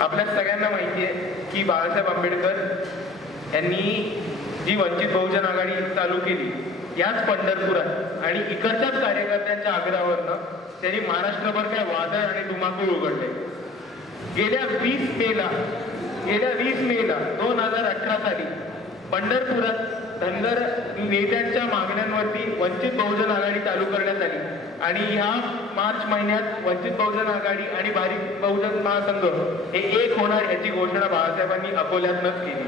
आपल्या सगळ्यांना माहिती आहे की बाळासाहेब आंबेडकर यांनी जी वंचित बहुजन आघाडी चालू केली याच पंढरपुरात आणि इकडच्याच कार्यकर्त्यांच्या आग्रहावरनं त्यांनी महाराष्ट्रभर काय वादळ आणि धुमाकूळ उघडले. गेल्या 20 मेला 2018 साली पंढरपुरात धनगर नेत्यांच्या मागण्यांवरती वंचित बहुजन आघाडी चालू करण्यात आली आणि ह्या मार्च महिन्यात वंचित बहुजन आघाडी आणि भारिप बहुजन महासंघ हे एक होणार याची घोषणा बाळासाहेबांनी अकोल्यातनंच केली.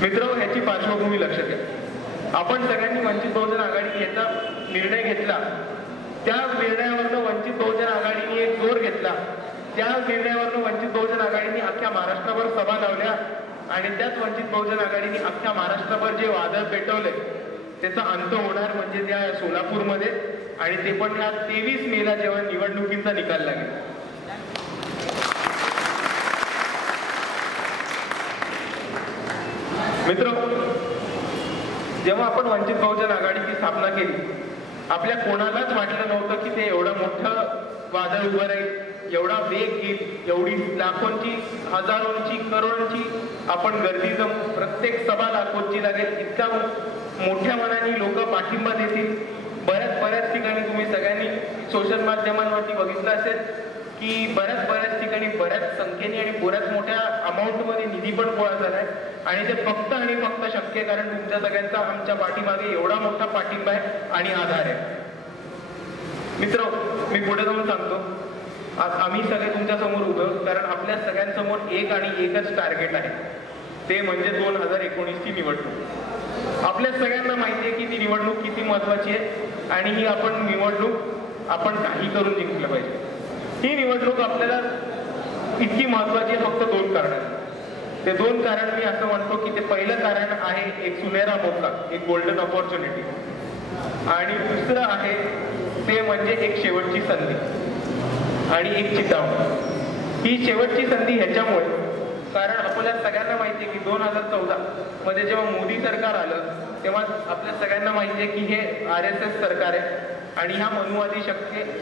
मित्र, ह्याची पार्श्वभूमी लक्षात घ्या. आपण सगळ्यांनी वंचित बहुजन आघाडी याचा निर्णय घेतला. त्या निर्णयावरनं वंचित बहुजन आघाडीने एक जोर घेतला. त्या निर्णयावरनं वंचित बहुजन आघाडीने अख्ख्या महाराष्ट्रभर सभा लावल्या आणि त्याच वंचित बहुजन आघाडीने अख्ख्या महाराष्ट्रभर जे वादळ पेटवले त्याचा अंत होणार म्हणजे त्या सोलापूरमध्ये, आणि ते पण या 23 मेला जेव्हा निवडणुकीचा निकाल लागेल. मित्र, जेव्हा आपण वंचित बहुजन आघाडीची स्थापना केली आपल्या कोणालाच वाटलं नव्हतं की ते एवढं मोठं वादळ उभं राहील, एवढा वेग घेईल, एवढी लाखोंची, हजारोंची, करोडोंची आपण गर्दी जमू, प्रत्येक सभा लाखोंची लागेल, इतका मोठ्या मनाने लोक पाठिंबा देतील. बऱ्याच ठिकाणी तुम्ही सगळ्यांनी सोशल माध्यमांवरती बघितलं असेल की बऱ्याच ठिकाणी बऱ्याच संख्येने आणि बऱ्याच मोठ्या अमाऊंटमध्ये निधी पण गोळा झालाय आणि ते फक्त आणि फक्त शक्य कारण तुमच्या सगळ्यांचा आमच्या पाठीमागे एवढा मोठा पाठिंबा आहे आणि आधार आहे. मित्र, मी पुढे जाऊन सांगतो, आज आम्ही सगळे तुमच्या समोर उभे कारण आपल्या सगळ्यांसमोर एक आणि एकच टार्गेट आहे, ते म्हणजे 2019ची निवडणूक. आपल्या सगळ्यांना माहिती आहे की ती निवडणूक किती महत्वाची आहे आणि ही निवडणूक आपण काही करून जिंकलं पाहिजे. ही निवडणूक आपल्याला इतकी महत्वाची आहे फक्त 2 कारण. ते 2 कारण मी असं म्हणतो की ते पहिलं कारण आहे एक सुनहरा मौका, एक गोल्डन ऑपॉर्च्युनिटी, आणि दुसरं आहे ते म्हणजे एक शेवटची संधी आणि एक चितावणी. ही शेवटची संधी ह्याच्यामुळे कारण आपल्याला सगळ्यांना माहिती आहे की 2014 मध्ये जेव्हा मोदी सरकार आलं तेव्हा आपल्या सगळ्यांना माहिती आहे की हे RSS सरकार आहे आणि ह्या मनुवादी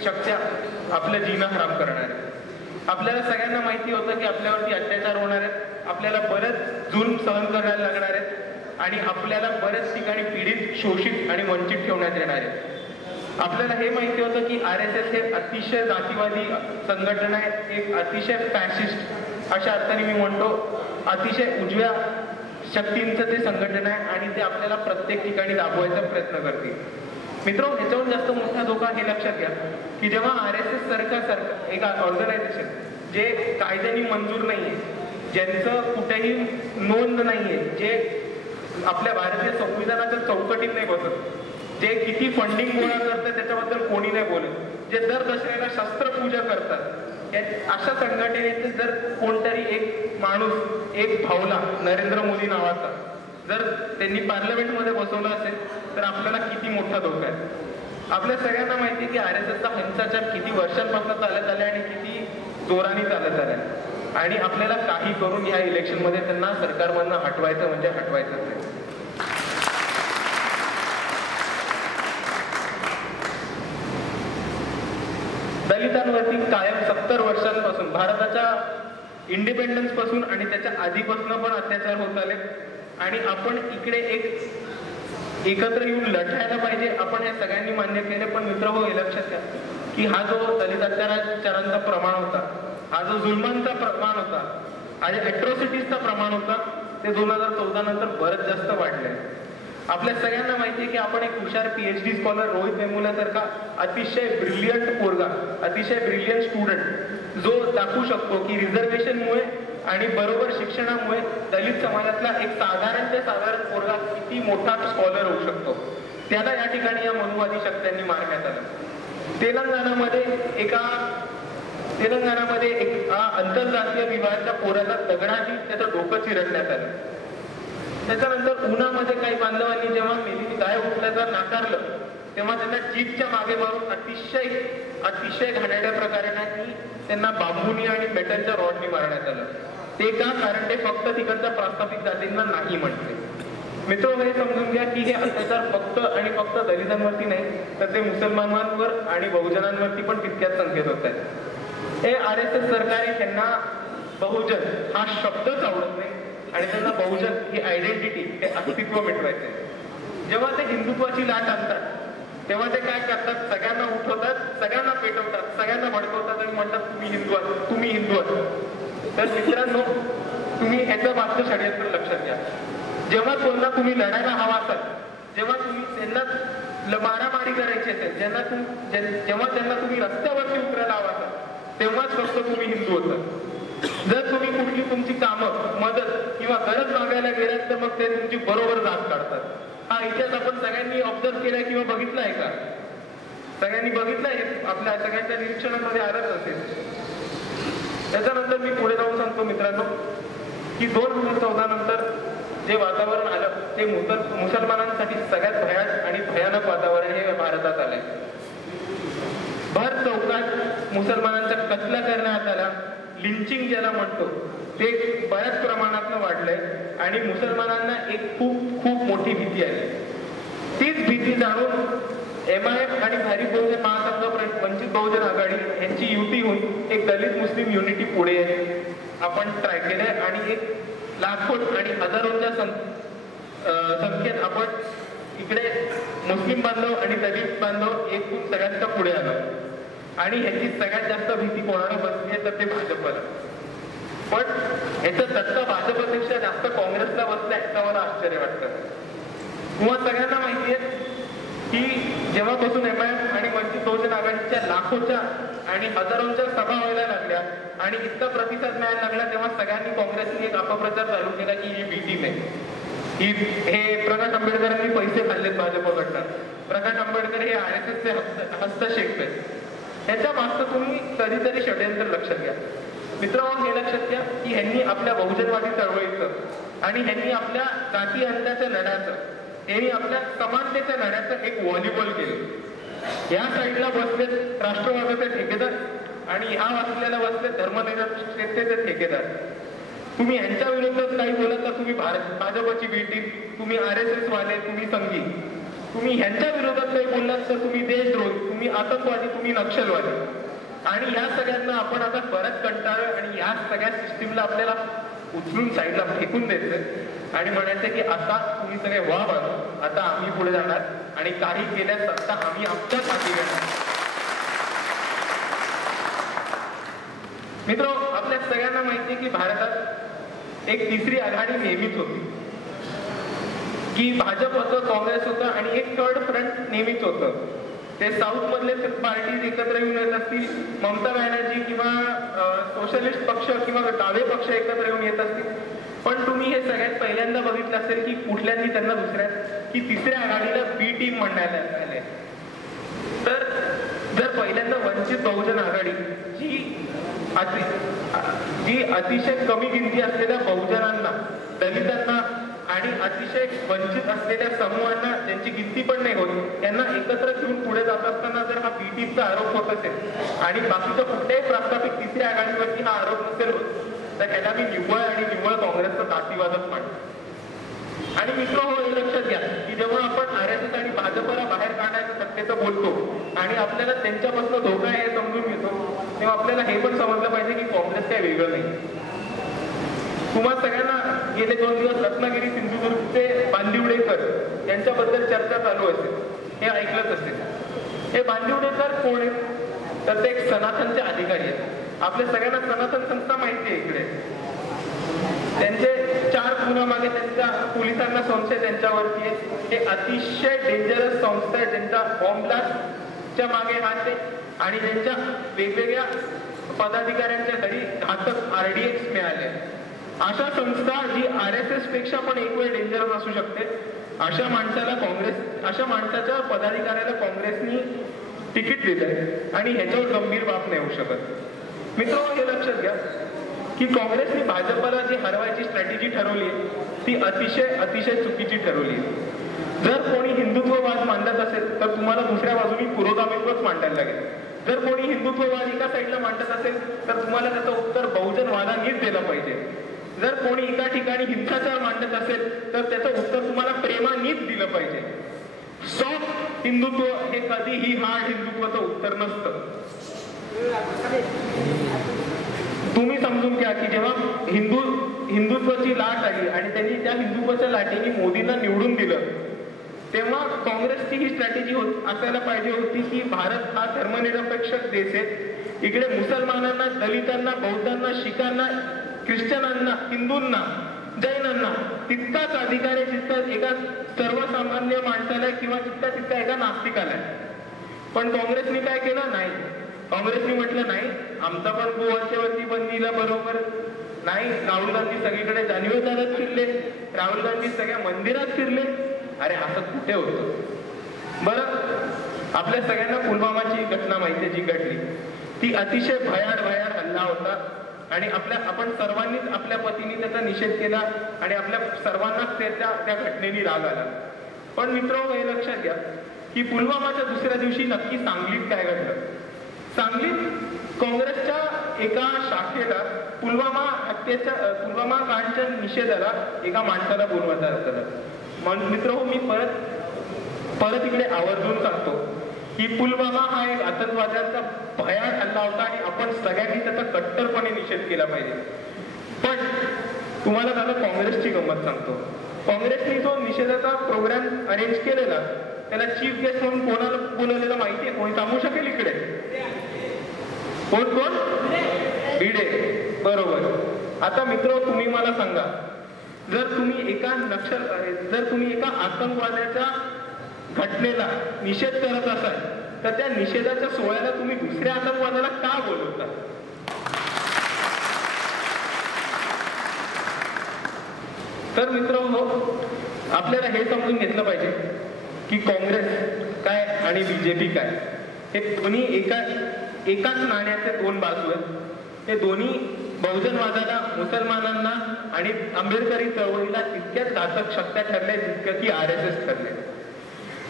शक्त्या आपलं जीणं हराम करणार आहे. आपल्याला सगळ्यांना माहिती होतं की आपल्यावरती अत्याचार होणार आहेत, आपल्याला बरेच जुल्म सहन करायला लागणार आहेत आणि आपल्याला बऱ्याच ठिकाणी पीडित, शोषित आणि वंचित ठेवण्यात येणार आहे. आपल्याला हे माहिती होतं की RSS हे अतिशय जातीवादी संघटना आहे, एक अतिशय फॅशिस्ट अशा अर्थाने मी म्हणतो अतिशय उजव्या शक्तींचं ते संघटना आहे आणि ते आपल्याला प्रत्येक ठिकाणी दाबवायचा प्रयत्न करतील. मित्र, ह्याच्याहून जास्त मोठा धोका हे लक्षात घ्या की जेव्हा RSS सारखं एक ऑर्गनायझेशन जे कायद्याने मंजूर नाहीये, ज्यांचं कुठेही नोंद नाहीये, जे आपल्या भारतीय संविधानाच्या चौकटीत नाही बसत, जे किती फंडिंग गोळा करतात त्याच्याबद्दल कोणी नाही बोलत, जे दर दसऱ्याला शस्त्रपूजा करतात, अशा संघटनेचे जर कोणतरी एक माणूस, एक भावला नरेंद्र मोदी नावाचा जर त्यांनी पार्लमेंटमध्ये बसवलं असेल तर आपल्याला किती मोठा धोका आहे. आपल्या सगळ्यांना माहिती आहे की RSSचा हिंसाचार किती वर्षांपासून चालत आलाय आणि किती जोराने चालत आलाय आणि आपल्याला काही करून ह्या इलेक्शनमध्ये त्यांना सरकारमधनं हटवायचं म्हणजे हटवायचंच आहे. दलितांवरती कायम 70 वर्षांपासून भारताच्या इंडिपेंडन्स पासून आणि त्याच्या आधीपासून पण अत्याचार होत आले आणि आपण इकडे एकत्र येऊन लढायला पाहिजे. आपण हे सगळ्यांनी मान्य केले. पण मित्र हो, हे लक्षात घ्या की हा जो दलित अत्याचारांचा प्रमाण होता, हा जो जुलमांचा प्रमाण होता आणि अॅट्रॉसिटीजचा प्रमाण होता ते 2014 नंतर बरंच जास्त वाढलंय. आपल्या सगळ्यांना माहिती आहे की आपण एक हुशार PhD स्कॉलर रोहित वेमुलासारखा अतिशय ब्रिलियंट पोरगा, अतिशय ब्रिलियंट स्टुडंट जो दाखवू शकतो की रिझर्वेशनमुळे आणि बरोबर शिक्षणामुळे दलित समाजातला एक साधारण ते साधारण पोरगा किती मोठा स्कॉलर होऊ शकतो, त्याला या ठिकाणी या मनुवादी शक्त्यांनी मारण्यात आलं. तेलंगणामध्ये एक आंतरजातीय विवाहाच्या पोराला दगडाची त्याचं डोकं चिरडण्यात आलं. त्याच्यानंतर उन्हामध्ये काही बांधवांनी जेव्हा मेलीनी गाय उठल्याचं नाकारलं तेव्हा त्यांना जीपच्या मागे मारून अतिशय घाणेरड्या प्रकारे त्यांना बांबूनी आणि मेटलच्या रॉडनी मारण्यात आलं. ते का? कारण ते फक्त तिकडच्या प्रास्ताविक जातींना नाही म्हटले. मित्र, हे समजून घ्या की हे अत्याचार फक्त आणि फक्त दलितांवरती नाही तर ते मुसलमानांवर आणि बहुजनांवरती पण तितक्याच संख्येत होत आहेत. हे RSS सरकार त्यांना बहुजन हा शब्दच आवडत नाही आणि त्यांना बहुजन ही आयडेंटिटी हे अस्तित्व मिटवायचे. जेव्हा ते हिंदुत्वाची लाट आणतात तेव्हा ते काय करतात, सगळ्यांना उठवतात, सगळ्यांना पेटवतात, सगळ्यांना भडकवतात आणि म्हणतात तुम्ही हिंदू आहात, तुम्ही हिंदू आहात. तर मित्रांनो, तुम्ही ह्याचं मागचं षडयंत्र लक्षात घ्या. जेव्हा कोणाला तुम्ही लढायला हवा असाल, जेव्हा तुम्ही त्यांना मारामारी करायची असेल, जेव्हा त्यांना तुम्ही रस्त्यावरती उतरायला हवा असाल, तेव्हाच फक्त तुम्ही हिंदू होता. जर तुम्ही कुठली तुमची कामं, मदत किंवा गरज मागायला गेलात तर मग ते तुमची बरोबर जात काढतात. हा इतिहास आपण सगळ्यांनी ऑब्झर्व केलाय किंवा बघितला आहे का? सगळ्यांनी बघितलंय, आपल्या सगळ्यांच्या निरीक्षणामध्ये आलंच असेल. त्याच्यानंतर मी पुढे जाऊन सांगतो मित्रांनो की 2014 नंतर जे वातावरण आलं ते मुसलमानांसाठी सगळ्यात भयानक वातावरण हे भारतात आलंय. भर चौकात मुसलमानांचा कत्ल करण्यात आला, लिंचिंग ज्याला म्हणतो ते बऱ्याच प्रमाणात वाढलंय आणि मुसलमानांना एक खूप खूप मोठी भीती आली. तीच भीती जाणून MIM आणि भारिप बहुजन महासंघ, वंचित बहुजन आघाडी यांची युती होऊन एक दलित मुस्लिम युनिटी पुढे आपण ट्राय केलंय आणि एक लाखो आणि हजारोंच्या संख्येत आपण इकडे मुस्लिम बांधव आणि दलित बांधव एकूण सगळ्यांच्या पुढे आलो आणि ह्याची सगळ्यात जास्त भीती कोणाला बसली आहे तर ते भाजपला. पण ह्याचा धक्का भाजपपेक्षा जास्त काँग्रेसला बसला याचं मला आश्चर्य वाटतं. तुम्हाला सगळ्यांना माहिती आहे की जेव्हापासून MIM आणि वंचित बहुजन आघाडीच्या लाखोच्या आणि हजारोंच्या सभा व्हायला लागल्या आणि इतका प्रतिसाद मिळायला लागला तेव्हा सगळ्यांनी काँग्रेसने एक अपप्रचार चालू केला की ही भीती नाही, हे प्रकाश आंबेडकरांनी पैसे खाल्लेत भाजपकडनं, प्रकाश आंबेडकर हे RSSचे हस्तक्षेप आहेत. ह्याच्या मागचं तुम्ही कधीतरी षडयंत्र लक्षात घ्या. मित्रांनो, हे लक्षात घ्या की ह्यांनी आपल्या बहुजनवादी चळवळीचं आणि ह्यांनी आपल्या जाती अंताच्या लढ्याचं, यांनी आपल्या समानतेच्या लढ्याचं एक व्हॉलीबॉल केलं. या साईडला बसले राष्ट्रवादाचे ठेकेदार आणि ह्या वाचलेला बसले धर्मनिरपेक्षतेचे ठेकेदार. तुम्ही यांच्या विरोधात काही बोलत तर तुम्ही भाजपची बी टीम, तुम्ही RSS वाले, तुम्ही संघी. तुम्ही ह्यांच्या विरोधात काही बोललात तर तुम्ही देशद्रोही, तुम्ही आतंकवादी, तुम्ही नक्षलवादी. आणि ह्या सगळ्यांना आपण आता परत कंटाळू आणि ह्या सगळ्या सिस्टीमला आपल्याला उचलून साईडला फेकून द्यायचं आणि म्हणायचं की आता तुम्ही सगळे वा बाजू, आता आम्ही पुढे जाणार आणि काही केल्यास सत्ता आम्ही आमच्याच हाती घेणार. मित्र, आपल्या सगळ्यांना माहिती आहे की भारतात एक तिसरी आघाडी नेहमीच होती, की भाजप होतं, काँग्रेस होतं आणि एक थर्ड फ्रंट नेहमीच होतं. ते साऊथ मधले पार्टी एकत्र येऊन येत असतील, ममता बॅनर्जी किंवा सोशलिस्ट पक्ष किंवा डावे पक्ष एकत्र येऊन येत असतील. पण तुम्ही हे सगळ्यात पहिल्यांदा बघितलं असेल की कुठल्यांनी त्यांना की तिसऱ्या आघाडीला बी टीम म्हणण्यात आले. तर जर पहिल्यांदा वंचित बहुजन आघाडी जी अतिशय कमी गिनती असलेल्या बहुजनांना, दलितांना आणि अतिशय वंचित असलेल्या समूहांना ज्यांची गिनती पण नाही होत यांना एकत्र घेऊन पुढे जात असताना जर हा बी टीमचा आरोप होत असेल आणि बाकीच्या कुठल्याही प्रस्थापित तिसऱ्या आघाडीवरती हा आरोप नसेल होत तर ह्याला मी निव्वळ काँग्रेसचा जातीवादच मांडतो. आणि मित्र हो, हे लक्षात घ्या की जेव्हा आपण RSS आणि भाजपला बाहेर काढण्याच्या सत्तेचं बोलतो आणि आपल्याला त्यांच्यापासून धोका हे समजून घेतो तेव्हा आपल्याला हे पण समजलं पाहिजे की काँग्रेस काही वेगळं नाही. तुम्हाला सगळ्यांना गेले 2 दिवस रत्नागिरी सिंधुदुर्गचे बांदिवडेकर यांच्याबद्दल चर्चा चालू असेल, हे ऐकलंच असेल. हे बांदिवडेकर कोण आहेत तर ते एक सनातनचे अधिकारी आहेत. आपल्या सगळ्यांना सनातन संस्था माहिती आहे. इकडे त्यांचे 4 गुन्ह्यामागे त्यांच्या पोलिसांना संशय त्यांच्यावरती आहे. हे अतिशय डेंजरस संस्था आहे ज्यांच्या बॉम्ब ब्लास्टच्या मागे हात आहे आणि ज्यांच्या वेगवेगळ्या पदाधिकाऱ्यांच्या घरी घातक RDX मिळाले. अशा संस्था जी RSS पेक्षा पण एक वेळ डेंजरस असू शकते, अशा माणसाच्या पदाधिकाऱ्याला काँग्रेसनी तिकीट दिलंय आणि ह्याच्यावर गंभीर बाब नाही होऊ शकत. मित्रांनो, हे लक्षात घ्या की काँग्रेसने भाजपला जी हरवायची स्ट्रॅटेजी ठरवली ती अतिशय चुकीची ठरवली. जर कोणी हिंदुत्ववाद मांडत असेल तर तुम्हाला दुसऱ्या बाजूनी पुरोगामित्वच मांडायला लागेल. जर कोणी हिंदुत्ववाद एका साईडला मांडत असेल तर तुम्हाला त्याचं उत्तर बहुजनवादानीच दिलं पाहिजे. जर कोणी एका ठिकाणी हिंसाचार मांडत असेल तर त्याचं उत्तर तुम्हाला प्रेमानीच दिलं पाहिजे. सॉफ्ट हिंदुत्व हे कधीही हार्ड हिंदुत्वाचं उत्तर नसतं. तुम्ही समजून घ्या की जेव्हा हिंदुत्वाची लाट आली आणि त्यांनी त्या हिंदुत्वाच्या लाटेने मोदींना निवडून दिलं, तेव्हा काँग्रेसची ही स्ट्रॅटेजी असायला पाहिजे होती की भारत हा धर्मनिरपेक्ष देश आहे. इकडे मुसलमानांना, दलितांना, बौद्धांना, शिखांना, ख्रिश्चनांना, हिंदूंना, जैनांना तितकाच अधिकार आहे जितका एका सर्वसामान्य माणसाला किंवा तितका एका नास्तिकाला आहे. पण काँग्रेसने काय केलं? नाही. काँग्रेसने म्हटलं नाही, आमचा पण गोवाच्या वरती बंदीला बरोबर नाही. राहुल गांधी सगळीकडे जाणीव चालत फिरले, राहुल गांधी सगळ्या मंदिरात फिरले. अरे असं कुठे होतं? बरं, आपल्या सगळ्यांना पुलवामाची घटना माहिती जी घडली ती अतिशय भयाड हल्ला होता आणि आपण सर्वांनीच आपल्या पतीने त्याचा निषेध केला आणि आपल्या सर्वांनाच त्या घटनेने राग आला. पण मित्रांनो, हे लक्षात घ्या की पुलवामाच्या दुसऱ्या दिवशी नक्की सांगलीत काय घडलं? सांगलीत काँग्रेसच्या एका शाखेला पुलवामा कांडच्या निषेधाला एका माणसाला बोलवण्यात आलं. म्हणून मित्रांनो, मी परत इकडे आवर्जून सांगतो की पुलवामा हा एक आतंकवाद्यांचा भयाड हल्ला होता आणि आपण सगळ्यांनी त्याचा कट्टरपणे निषेध केला पाहिजे. पण तुम्हाला दादा काँग्रेसची गंमत सांगतो. काँग्रेसने जो निषेधाचा प्रोग्राम अरेंज केलेला त्याला चीफ गेस्ट म्हणून कोणाला बोलवलेलं माहितीये? कोणी सांगू शकेल इकडे? कोण? भिडे. बरोबर. आता मित्र, तुम्ही मला सांगा, जर तुम्ही एका आतंकवाद्याच्या घटनेला निषेध करत असाल तर त्या निषेधाच्या सोहळ्याला तुम्ही दुसऱ्या आतंकवादाला का बोलवता? तर मित्रांनो, आपल्याला हे समजून घेतलं पाहिजे की काँग्रेस काय आणि बीजेपी काय हे दोन्ही एकाच नाण्याचे दोन बाजू आहेत. हे दोन्ही बहुजनवादाला, मुसलमानांना आणि आंबेडकरी चळवळीला तितक्याच घातक शक्त्या ठरल्या जितक्या की RSS ठरले.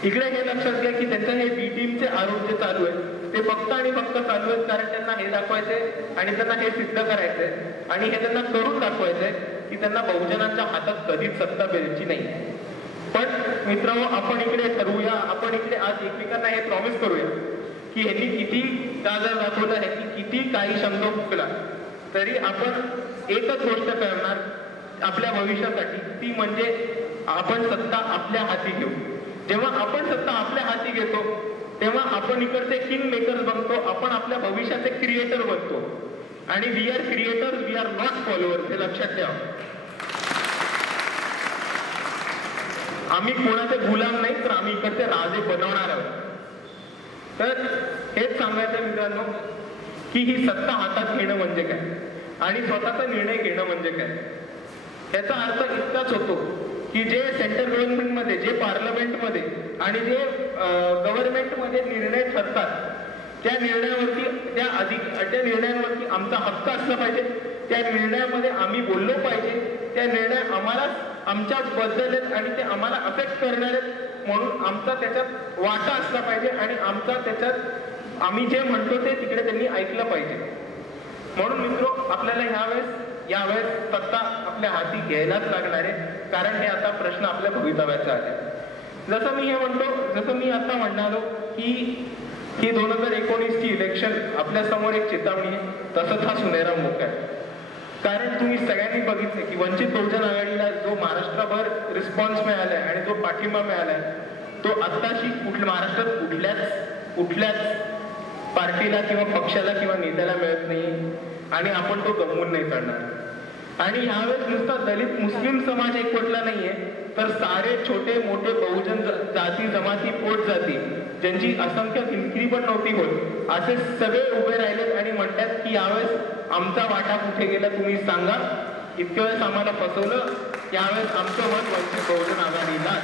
इकडे हे लक्षात घ्या की त्यांचं हे बी टीमचे आरोप जे चालू आहेत ते फक्त आणि फक्त चालू आहेत कारण त्यांना हे दाखवायचंय आणि त्यांना हे सिद्ध करायचंय आणि हे त्यांना करून दाखवायचंय की त्यांना बहुजनांच्या हातात कधीच सत्ता मिळायची नाही. पण मित्रांनो, आपण इकडे ठरवूया, आपण इकडे आज एकमेकांना हे प्रॉमिस करूया की ह्यांनी किती गाजर दाखवलं, ह्यांनी किती काही शंख फुकला, तरी आपण एकच गोष्ट करणार आपल्या भविष्यासाठी, ती म्हणजे आपण सत्ता आपल्या हाती घेऊ. जेव्हा आपण सत्ता आपल्या हाती घेतो तेव्हा आपण इकडचे किंग मेकर्स बनतो, आपण आपल्या भविष्याचे क्रिएटर बनतो. आणि we are creators, we are not followers, हे लक्षात ठेवा. आम्ही कोणाचे गुलाम नाही, तर आम्ही इकडचे राजे बनवणार आहोत. तर हेच सांगायचं मित्रांनो की ही सत्ता हातात घेणं म्हणजे काय आणि स्वतःचा निर्णय घेणं म्हणजे काय. याचा अर्थ इतकाच होतो की जे सेंट्रल गव्हर्नमेंटमध्ये, जे पार्लमेंटमध्ये आणि जे गव्हर्नमेंटमध्ये निर्णय ठरतात त्या निर्णयांवरती आमचा हक्क असला पाहिजे. त्या निर्णयामध्ये आम्ही बोललो पाहिजे. त्या निर्णय आम्हाला आमच्या बद्दल आहेत आणि ते आम्हाला अफेक्ट करणार आहेत म्हणून आमचा त्याच्यात वाटा असला पाहिजे आणि आमचा त्याच्यात आम्ही जे म्हणतो ते तिकडे त्यांनी ऐकलं पाहिजे. म्हणून मित्रो, आपल्याला यावेळेस सत्ता आपल्या हाती घ्यायलाच लागणार आहे कारण हे आता प्रश्न आपल्या भवितव्याचा आहे. जसं मी आता म्हणालो की 2019ची इलेक्शन आपल्या समोर एक चेतावणी आहे, तसंच हा सुनहरा मौका आहे. कारण तुम्ही सगळ्यांनी बघितले की वंचित बहुजन आघाडीला जो महाराष्ट्रभर रिस्पॉन्स मिळालाय आणि जो पाठिंबा मिळालाय तो आत्ताशी महाराष्ट्रात कुठल्याच पार्टीला किंवा पक्षाला किंवा नेत्याला मिळत नाही आणि आपण तो गमवून नाही करणार. आणि ह्यावेळेस नुसता दलित मुस्लिम समाज एकवटला नाहीये तर सारे छोटे मोठे बहुजन जाती, जमाती, पोट जाती ज्यांची असंख्य गिनती पण नव्हती होत असे सगळे उभे राहिलेत आणि म्हणतात की यावेळेस आमचा वाटा कुठे गेला तुम्ही सांगा. इतक्या वेळेस आम्हाला फसवलं, यावेळेस आमचं मत वंचित बहुजन आघाडीला.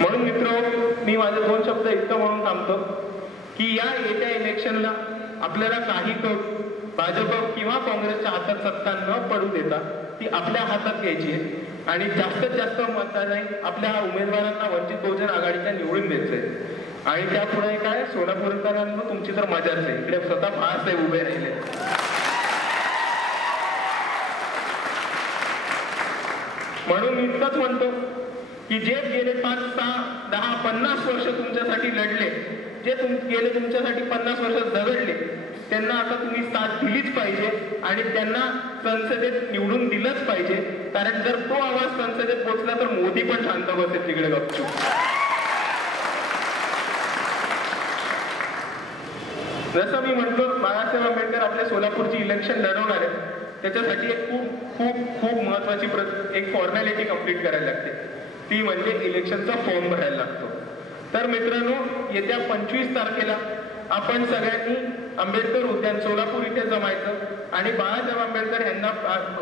म्हणून मित्र, मी माझे 2 शब्द इतकं म्हणून थांबतो की या येत्या इलेक्शनला आपल्याला काही भाजप किंवा काँग्रेसच्या हातात सत्ता न पडू देता ती आपल्या हातात घ्यायची आहे आणि जास्तीत जास्त मताने आपल्या उमेदवारांना वंचित बहुजन आघाडीच्या निवडून द्यायचंय. आणि त्यापुढे काय, सोलापूरकरांना तुमची तर मजाच आहे. इकडे स्वतः बाळासाहेब उभे राहिले. म्हणून मी इतकंच म्हणतो की जे गेले 5, 6, 10, 50 वर्ष तुमच्यासाठी लढले जे गेले तुमच्यासाठी 50 वर्ष झगडले त्यांना आता तुम्ही साथ दिलीच पाहिजे आणि त्यांना संसदेत निवडून दिलंच पाहिजे, कारण जर तो आवाज संसदेत पोहोचला तर मोदी पण शांत बसेल तिकडे गपचूप. जसं मी म्हटलो, बाळासाहेब आंबेडकर आपल्या सोलापूरची इलेक्शन लढवणार आहे, त्याच्यासाठी एक खूप खूप खूप महत्वाची एक फॉर्मॅलिटी कंप्लीट करायला लागते, ती म्हणजे इलेक्शनचा फॉर्म भरायला लागतो. तर मित्रांनो, येत्या 25 तारखेला आपण सगळ्यांनी आंबेडकर उद्यान सोलापूर इथे जमायचं आणि बाळासाहेब आंबेडकर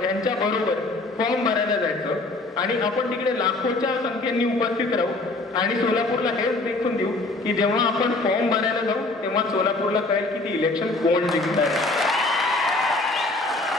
यांच्या बरोबर फॉर्म भरायला जायचं आणि आपण तिकडे लाखोच्या संख्येने उपस्थित राहू आणि सोलापूरला हेच देखून देऊ की जेव्हा आपण फॉर्म भरायला जाऊ तेव्हा सोलापूरला कळेल की ती इलेक्शन कोण जिंकणार आहे.